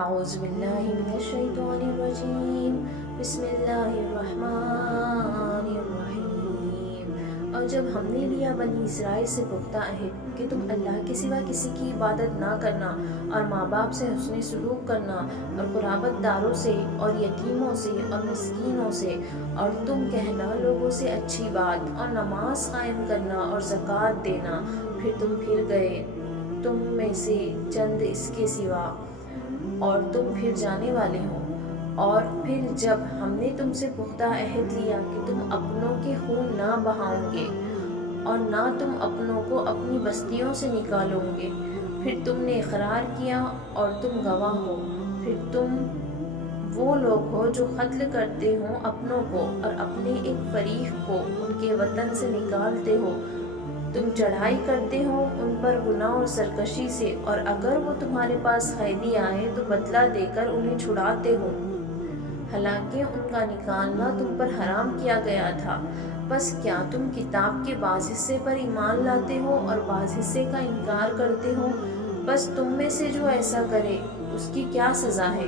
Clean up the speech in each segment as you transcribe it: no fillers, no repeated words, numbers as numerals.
اعوذ باللہ من الشیطان الرجیم بسم اللہ الرحمن الرحیم۔ اور جب ہم نے لیا بنی اسرائیل سے پختہ عہد کہ تم اللہ کے سوا کسی کی عبادت نہ کرنا اور ماں باپ سے حسن سلوک کرنا اور قرابت داروں سے اور یتیموں سے اور مسکینوں سے اور تم کہنا لوگوں سے اچھی بات اور نماز قائم کرنا اور زکوٰۃ دینا، پھر تم پھر گئے تم میں سے چند اس کے سوا اور تم پھر جانے والے ہو۔ اور پھر جب ہم نے تم سے پختہ عہد لیا کہ تم اپنوں کے خون نہ بہاؤ گے اور نہ تم اپنوں کو اپنی بستیوں سے نکالو گے، پھر تم نے اقرار کیا اور تم گواہ ہو، پھر تم وہ لوگ ہو جو قتل کرتے ہو اپنوں کو اور اپنے ایک فریق کو ان کے وطن سے نکالتے ہو، تم چڑھائی کرتے ہو ان پر گناہ اور سرکشی سے، اور اگر وہ تمہارے پاس قیدی آئے تو بدلہ دے کر انہیں چھڑاتے ہو، حالانکہ ان کا نکالنا تم پر حرام کیا گیا تھا۔ بس کیا تم کتاب کے بعض حصے پر ایمان لاتے ہو اور بعض حصے کا انکار کرتے ہو؟ بس تم میں سے جو ایسا کرے اس کی کیا سزا ہے،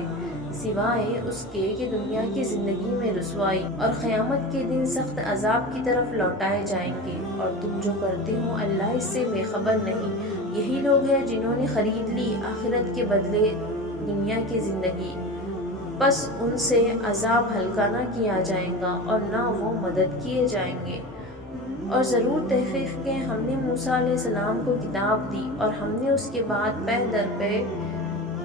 سوائے اس کے کہ دنیا کی زندگی میں رسوائی اور قیامت کے دن سخت عذاب کی طرف لوٹائے جائیں گے، اور تم جو کرتے ہو اللہ اس سے بے خبر نہیں۔ یہی لوگ ہیں جنہوں نے خرید لی آخرت کے بدلے دنیا کی زندگی، بس ان سے عذاب ہلکا نہ کیا جائے گا اور نہ وہ مدد کیے جائیں گے۔ اور ضرور تحقیق کہ ہم نے موسیٰ علیہ السلام کو کتاب دی اور ہم نے اس کے بعد پے در پے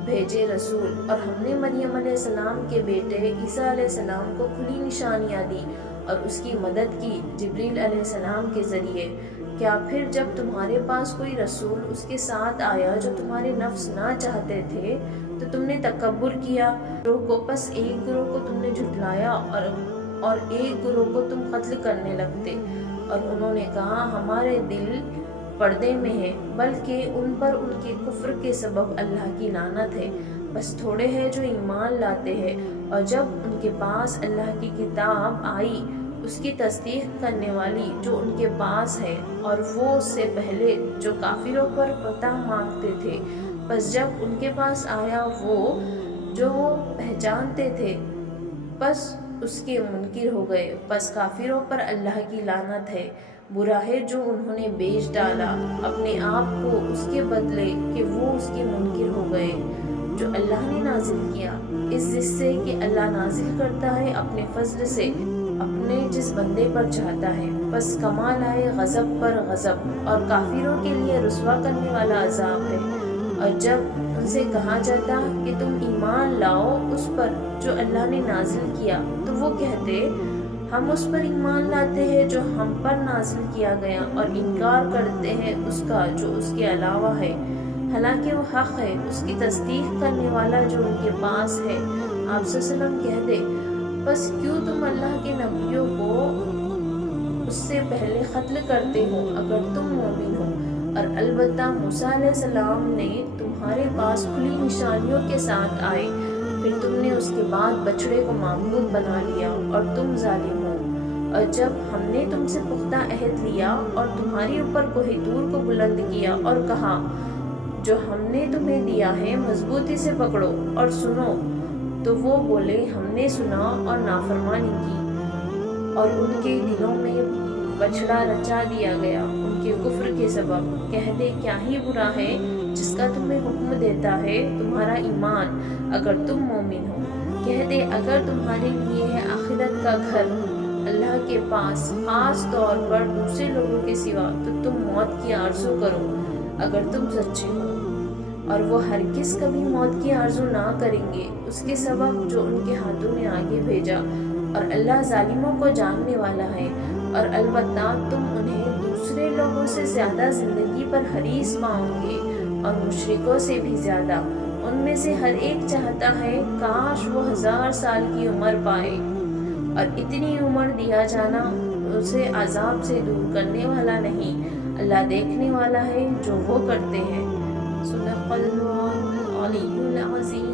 بھیجے رسول، اور ہم نے مریم علیہ السلام کے بیٹے عیسیٰ علیہ السلام کو کھلی نشانیاں دی اور اس کی مدد کی جبریل علیہ السلام کے ذریعے۔ کیا پھر جب تمہارے پاس کوئی رسول اس کے ساتھ آیا جو تمہارے نفس نہ چاہتے تھے تو تم نے تکبر کیا؟ گروہ کو پس ایک گروہ کو تم نے جھٹلایا اور ایک گروہ کو تم قتل کرنے لگتے، اور انہوں نے کہا ہمارے دل پردے میں ہے، بلکہ ان پر ان کے کفر کے سبب اللہ کی لعنت ہے۔ بس تھوڑے ہیں جو ایمان لاتے ہیں، اور جب ان کے پاس اللہ کی کتاب آئی اس کی تصدیق کرنے والی جو ان کے پاس ہے، اور وہ اس سے پہلے جو کافروں پر پتہ مانگتے تھے، بس جب ان کے پاس آیا وہ جو وہ پہچانتے تھے بس اس کے منکر ہو گئے۔ بس کافروں پر اللہ کی لعنت ہے۔ برا ہے جو انہوں نے بیچ ڈالا اپنے آپ کو اس کے بدلے کہ وہ اس کے منکر ہو گئے جو اللہ نے نازل کیا، اس سے کہ اللہ نازل کرتا ہے اپنے فضل سے اپنے جس بندے پر چاہتا ہے۔ بس کمال آئے غضب پر غضب، اور کافروں کے لیے رسوا کرنے والا عذاب ہے۔ اور جب ان سے کہا جاتا کہ تم ایمان لاؤ اس پر جو اللہ نے نازل کیا تو وہ کہتے ہم اس پر ایمان لاتے ہیں جو ہم پر نازل کیا گیا، اور انکار کرتے ہیں اس کا جو اس کے علاوہ ہے، حالانکہ وہ حق ہے اس کی تصدیق کرنے والا جو ان کے پاس ہے۔ آپ صلی اللہ علیہ وسلم کہہ دے بس کیوں تم اللہ کے نبیوں کو اس سے پہلے قتل کرتے ہو اگر تم مومن ہو؟ اور البتہ موسیٰ علیہ السلام نے تمہارے پاس کھلی نشانیوں کے ساتھ آئے، پھر تم نے اس کے بعد بچڑے کو معبود بنا لیا اور تم ظالم ہو۔ اور جب ہم نے تم سے پختہ عہد لیا اور تمہارے اوپر کوہ طور کو بلند کیا اور کہا جو ہم نے تمہیں دیا ہے مضبوطی سے پکڑو اور سنو، تو وہ بولے ہم نے سنا اور نافرمانی کی، اور ان کے دلوں میں بچھڑا رچا دیا گیا ان کے کفر کے سبب۔ کہہ دے کیا ہی برا ہے جس کا تمہیں حکم دیتا ہے تمہارا ایمان اگر تم مومن ہو۔ کہہ دے اگر تمہارے لیے ہے آخرت کا گھر اللہ کے پاس خاص طور پر دوسرے لوگوں کے سوا، تو تم موت کی آرزو کرو اگر تم سچے ہو، اور وہ ہرگز کبھی موت کی آرزو نہ کریں گے اس کے سبب جو ان کے ہاتھوں نے آگے بھیجا، اور اللہ ظالموں کو جاننے والا ہے۔ اور البتہ تم انہیں دوسرے لوگوں سے زیادہ زندگی پر حریص پاؤ گے اور مشرکوں سے بھی زیادہ۔ ان میں سے ہر ایک چاہتا ہے کاش وہ 1000 سال کی عمر پائے، اور اتنی عمر دیا جانا اسے عذاب سے دور کرنے والا نہیں، اللہ دیکھنے والا ہے جو وہ کرتے ہیں۔ صدق اللہ العلی العظیم۔